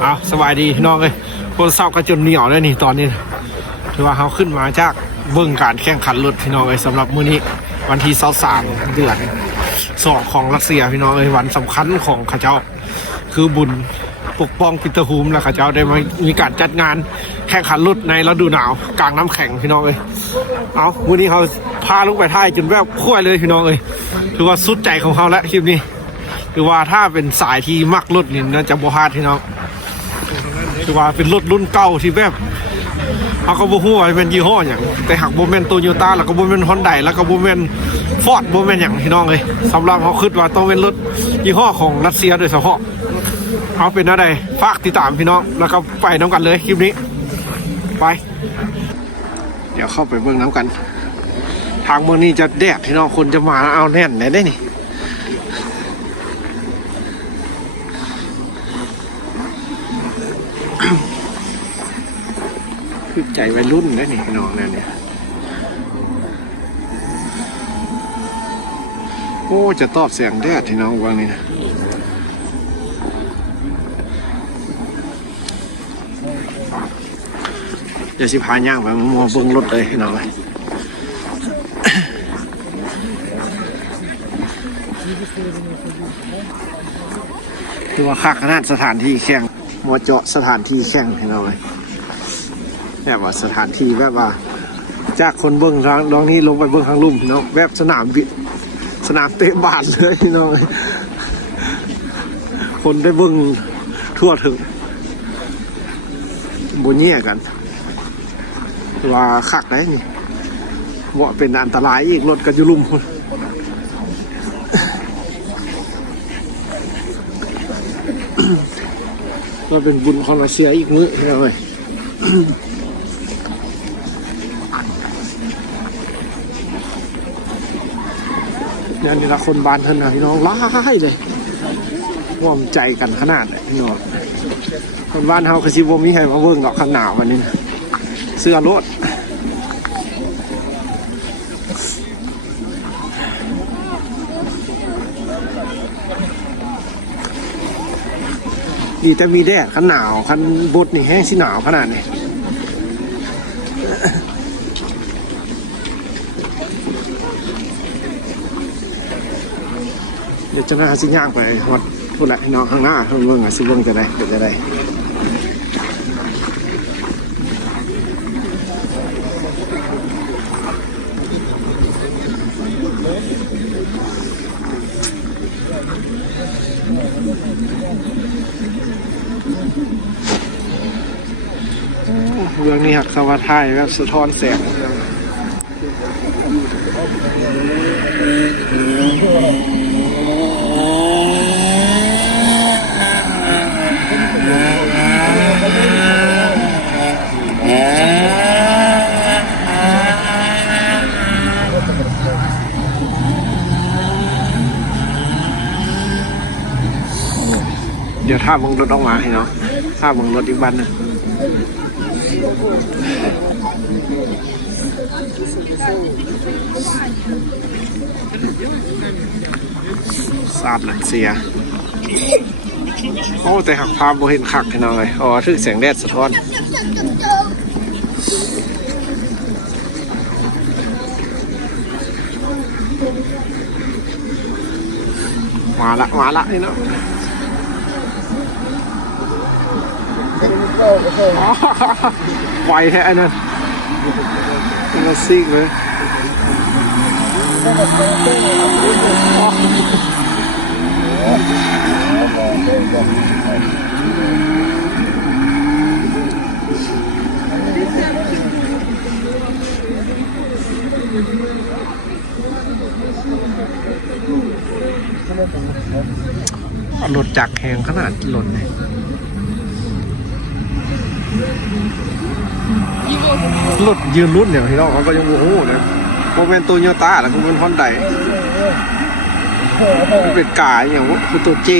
เอาสบายดีพี่น้องเลยคนเศร้าก็จนเหนียวเลยนี่ตอนนี้ถือว่าเขาขึ้นมาจากเบื้องการแข่งขันรถพี่น้องเลยสำหรับมื้อนี้วันที่23 เดือน2ของรัสเซียพี่น้องเลยวันสำคัญของข้าเจ้าคือบุญปกป้องปิเตอร์ฮูมและข้าเจ้าได้มีการจัดงานแข่งขันรถในฤดูหนาวกลางน้ำแข็งพี่น้องเลยเอามื้อนี้เขาพาลูกไปท่ายจนแบบขั้วเลยพี่น้องเลยถือว่าสุดใจของเขาแล้วคลิปนี้คือว่าถ้าเป็นสายที่มักรถนี่น่าจะบ่พลาดพี่น้องคือว่าเป็นรถรุ่นเก่าที่แบบเขาก็บ่ฮู้ว่าเป็นยี่ห้ออย่างแต่หากบ่แม่นโตโยต้าแล้วก็บ่แม่นฮอนด้าแล้วก็บ่แม่นฟอร์ดบ่แม่นอย่างพี่น้องเลยสำหรับเขาคิดว่าต้องเป็นรถยี่ห้อของรัสเซียโดยเฉพาะเอาเป็นอะไรฝากติดตามพี่น้องแล้วก็ไปน้ำกันเลยคลิปนี้ไปเดี๋ยวเข้าไปเบิ่งน้ำกันทางเมืองนี้จะแดดพี่น้องคนจะมาเอาแน่นได้นี่คือใจวัยรุ่นนะนี่น้องนั่นเนี่ยโอ้จะตอบเสียงแดดที่น้องวางนี่นะเดี๋ยวสิพาย่างไปมัวเบิ้งรถเลยพี่น้องเลยคือว่าค่าขนาดสถานที่แข่งมัวเจาะสถานที่แข่งพี่น้องเลยแบบว่าสถานที่แบบว่าจากคนเบิ้งร้องนี้ลงไปเบิ้งทางลุ่มเนาะแบบสนามเตะบาสเลยพี่น้องคนได้เบิ้งทั่วถึงบนเนี้ยกันว่าคักได้นี่ว่าเป็นอันตรายอีกรถกันอยู่ลุ่มก็เป็นบุญของรัสเซียอีกมื้อเลยเนี่ยนี่ละคนบ้านเท่านั้นพี่น้องร้ายเลยร่วมใจกันขนาดเลยพี่น้องคนบ้านเฮาคือสิบ่มีให้มาเบิ่งดอกขนาดวันนี้นะเสื้อรถดีแต่มีแดดขันหนาวขันบดนี่แห้งสิหนาวขนาดนี้เดี๋ยวจะน่าสิย่างไปหดพูดละน้องข้างหน้าข้างเมืองสิเมืองจะได้เดี๋ยวจะได้เมืองนี้หักสวัสดิ์ไทยแบบสะท้อนแสงเดี๋ยวถ้ามึงรถออกมาให้เนาะถ้ามึงรถอีกบ้านนะสาดหลักเสียโอ้แต่หักภาพบ่เห็นคักให้น้องเลยอ๋อถึงแสงแดดสะท้อนมาละนี่เนาะไวแท้นั่นมาซิกเลยรถจักรแหงขนาดรถเลยรถยืนรุ่นเนี่ยที่เราเขาก็ยังโอ้โหนะโมเมนต์โตโยต้าแล้วก็เป็นฮอนด้าเป็นกายอย่างว่าคือตัวเจ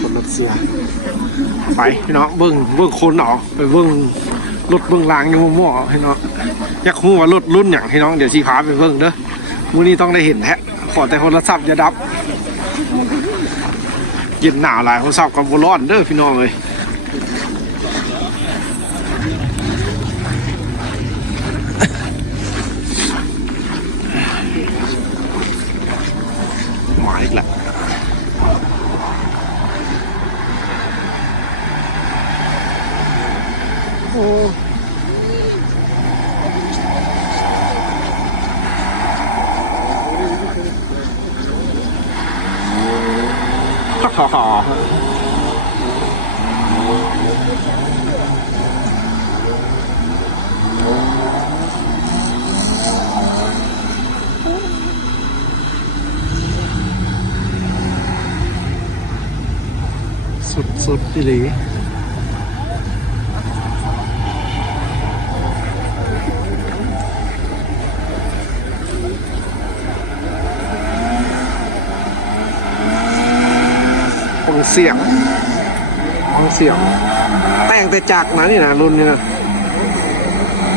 คนรัสเซีย ไปพี่น้องเบิ้งคนออกไปเบิ้งรถเบิ้งรางอยู่มั่วๆพี่น้องอยากรู้ว่ารถรุ่นอย่างพี่น้องเดี๋ยวชี้พาไปเบิ้งเด้อมื้อนี้ต้องได้เห็นแท้ขอแต่โทรศัพท์อย่าดับเย็นหนาวหลายโทรศัพท์กับบ่ร้อนเด้อพี่น้องเลยมาอีกแล้วโอ้ฮ่าฮ่าสุดที่เลยฟังเสียงแต่งแต่จักรนะนี่นะรุ่นนี้นะ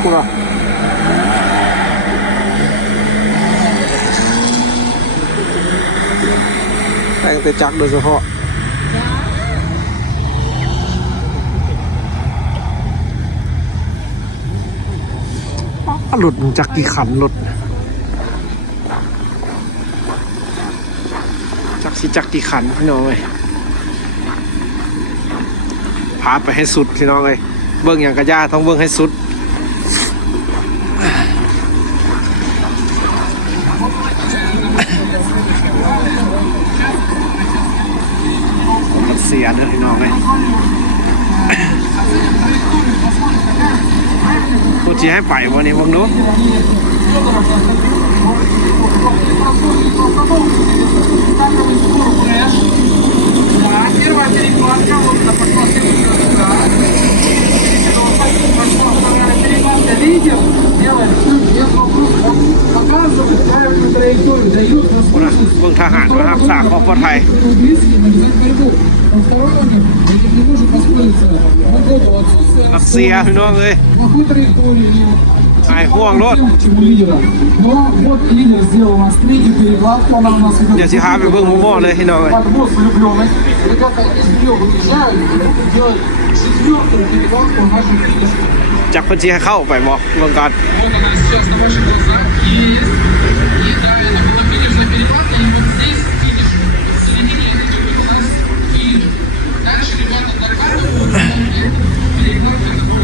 พูดว่าแต่งแต่จักรโดยเฉพาะหลุดมันจักกี่ขันหลุดจักกี่ขันพี่น้องเลยพาไปให้สุดพี่น้องเลยเบิ้งอย่างกระยาต้องเบิ้งให้สุดเสียเด้อพี่น้องเลยพูดจีให้ไปวันนี้วังนู้นเบื้องทหารนะครับสาของปลอดภัยรัสเซียพี่น้องเลยไอ้ห่วงรถเดี๋ยวสิหาไปเบื้องมุมมอเลยพี่น้องเลยจากพื้นที่ให้เข้าไปบอกเมืองการ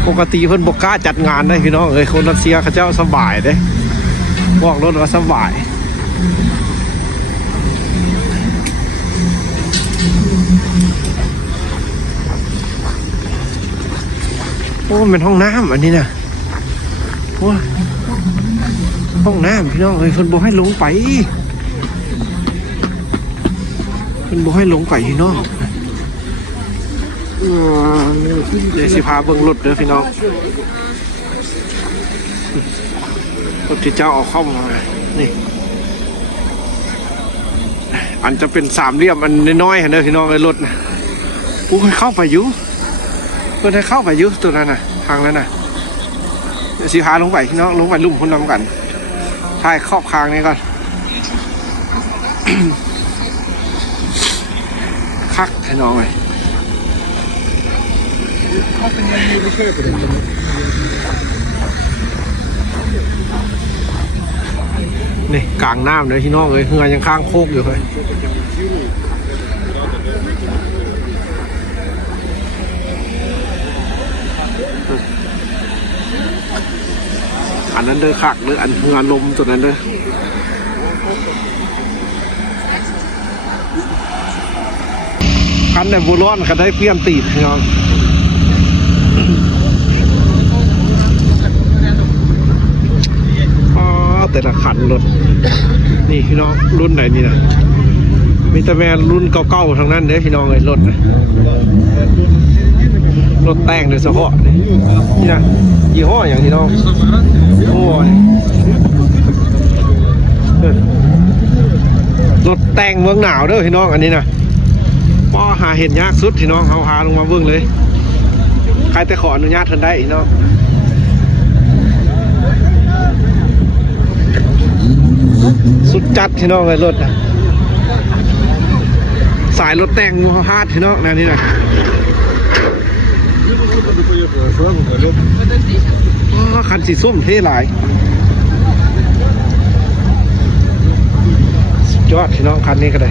ปกติเพิ่นบอกกล้าจัดงานได้พี่น้องเอ้ยคนรัสเซียเขาเจ้าสบายเด้บอกรถว่าสบายโอ้เป็นห้องน้ำอันนี้นะโอ้ห้องน้ำพี่น้องเอ้ยเพิ่นบอกให้ลงไปพี่น้องเดี๋ยวสิพาเบิ่งรถเด้อพี่น้องรถที่เจ้าเอาเข้ามานี่อันจะเป็นสามเหลี่ยมอันน้อยๆเด้อพี่น้องไอ้รถกูให้เข้าไปอยู่เพื่อนให้เข้าไปอยู่ตัวนั้นน่ะทางนั้นน่ะเดี๋ยวสิพาลงไปพี่น้องลงไปลุ่มคนนำกันถ่ายครอบคางนี้ก่อนคักให้น้องเลยนี่กลางน้ำเลยพี่น้องเลยเฮือยังข้างโคกอยู่เลยอันนั้นเด้อคักเด้ออันเฮือลมตัวนั้นเด้อคันแต่บุร้อนคันได้เปลี่ยนตีดพี่น้องแต่ละขันรถนี่พี่น้องรุ่นไหนนี่นะมีแต่แม่รุ่นเก่าๆทั้งนั้นเด้พี่น้องเลยรถแต่งโดยเฉพาะนี่นะยี่ห้ออย่างพี่น้องโอ้ยรถแต่งเมืองหนาวเด้อพี่น้องอันนี้นะ ป้อหาเห็นยากสุดพี่น้องเขาหาลงมาเบิ่งเลยใครแต่ขออนุญาตเพิ่นได้พี่น้องสุดจัดพี่น้องเลยรถนะสายรถแต่งมูฮาดพี่น้องนะนี่นะคันสีส้มเท่หลายสุดยอดพี่น้องคันนี้ก็ได้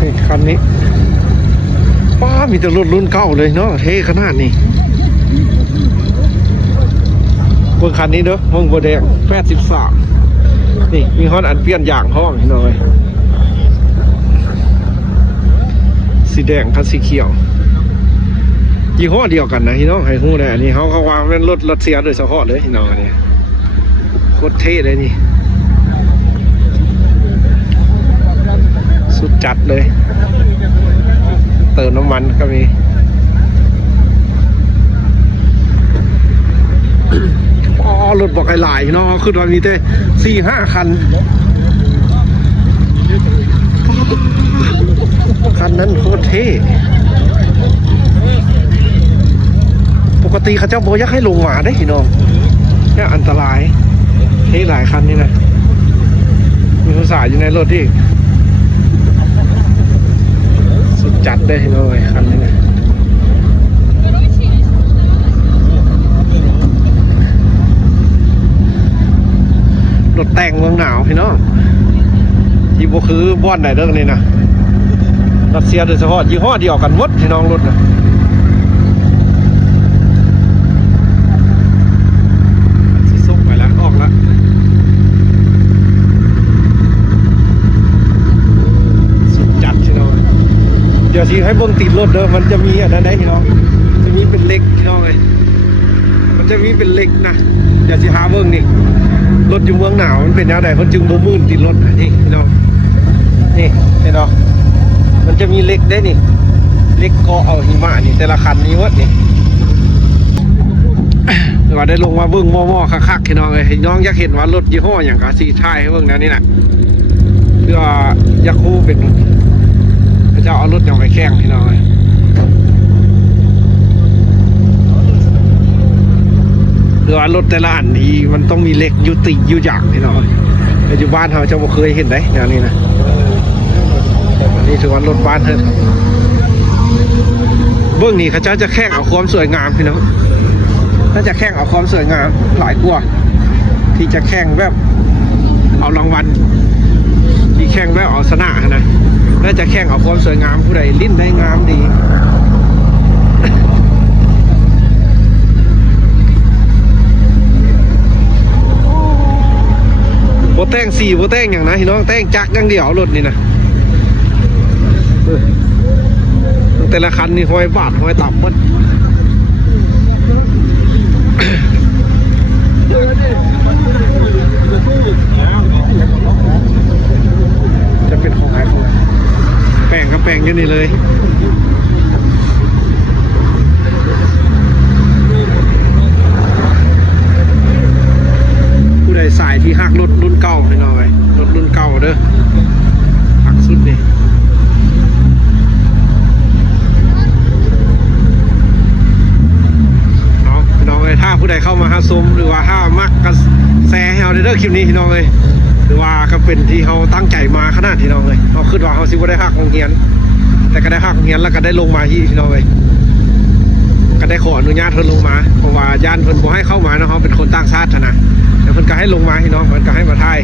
นี่คันนี้ป้ามีแต่รถรุ่นเก่าเลยเนาะเท่ขนาดนี้เบิ่งคันนี้เด้อห้องโบแดง83นี่มีฮอนอันเปลี่ยนอย่างห้องพี่น้องเลยสีแดงคันสีเขียวยี่ห้อเดียวกันนะพี่น้องให้ฮู้ได้อันนี้เขาว่าเป็นรถรัสเซียโดยเฉพาะเลยพี่น้องอันนี้โคตรเท่เลยนี่สุดจัดเลยเติมน้ำมันก็มีอ๋อรถบอกไอ้หลายพี่น้องขึ้นมามีแต่4-5 คันคันนั้นโคตรเท่ปกติเขาเจ้าโบอยากให้ลงมาได้พี่น้องเนี่ยอันตรายเท่หลายคันนี่นะมีผู้สายอยู่ในรถที่สุดจัดได้พี่น้องคันนี้นะรถแต่งเมืองหนาวพี่น้องยี่โบคือบ้านไหนเรื่องนี้นะรัสเซียโดยเฉพาะยี่ห้อเดียวกันหมดพี่น้องรถนะสีส้มไปแล้วออกแล้วสุดจัดพี่น้องเดี๋ยวชี้ให้เบิ้งติดรถเด้อมันจะมีอันนั้นได้พี่น้องจะมีเป็นเล็กพี่น้องเลยมันจะมีเป็นเล็กนะเดี๋ยวชี้หาเบิ้งนี่รถอยู่เมืองหนาวมันเป็นแนวไหนคนจึงบ่มื่นติดรถนี่พี่น้องนี่พี่น้องมันจะมีเล็กได้นี่เล็กก็เอาหิมะนี่แต่ละคันนี้วัดนี่ว่าได้ลงมาเบิ้งหม้อๆคักๆพี่น้องเลยน้องอยากเห็นว่ารถยี่ห้ออย่างกะสีไทยให้เบิ้งนะนี่แหละเพื่ออยากคู่เป็นพระเจ้าเอารถอย่างไปแข่งพี่น้องเลยเพื่อรถแต่ละอันนี้มันต้องมีเล็กยุติยุอย่างพี่น้องแต่อยู่บ้านเราจะบ่เคยเห็นได้อย่างนี้นะนี่ถือว่ารถบ้านเถอะเบื้องนี้เขาจะแข่งเอาความสวยงามพี่น้องถ้าจะแข่งเอาความสวยงามหลายกว่าที่จะแข่งแบบเอารางวัลที่แข่งแบบเอาชนะนะน่าจะแข่งเอาความสวยงามผู้ใดลิ้นได้งามดีโบแต่งสีโบแต่งอย่างนะพี่น้องแต่งจักอย่างเดียวรถนี่นะแต่ละคันนี่ห้อยบาทห้อยต่ำหมดจะเป็นของใครของแป้งกับแป้งอยู่นี่เลยผู้ใดสายที่หักรถรุ่นเก่าให้หน่อยรถรุ่นเก่าเด้อหักสุดนี่ถ้าผู้ใดเข้ามาหาซุ้มหรือว่าถ้ามักก็แชร์ให้เราได้เด้อคลิปนี้พี่น้องเลยหรือว่าก็เป็นที่เขาตั้งใจมาขนาดพี่น้องเลยเขาคิดว่าเขาสิว่าได้หักโรงเรียนแต่ก็ได้หักโรงเรียนแล้วก็ได้ลงมาที่พี่น้องเลยก็ได้ขออนุญาตเพิ่นลงมาเพราะว่าญาติเพิ่นบ่ให้เข้ามาเนาะเขาเป็นคนต่างชาตินะแต่เพิ่นก็ให้ลงมาพี่น้องเพิ่นก็ให้มาถ่าย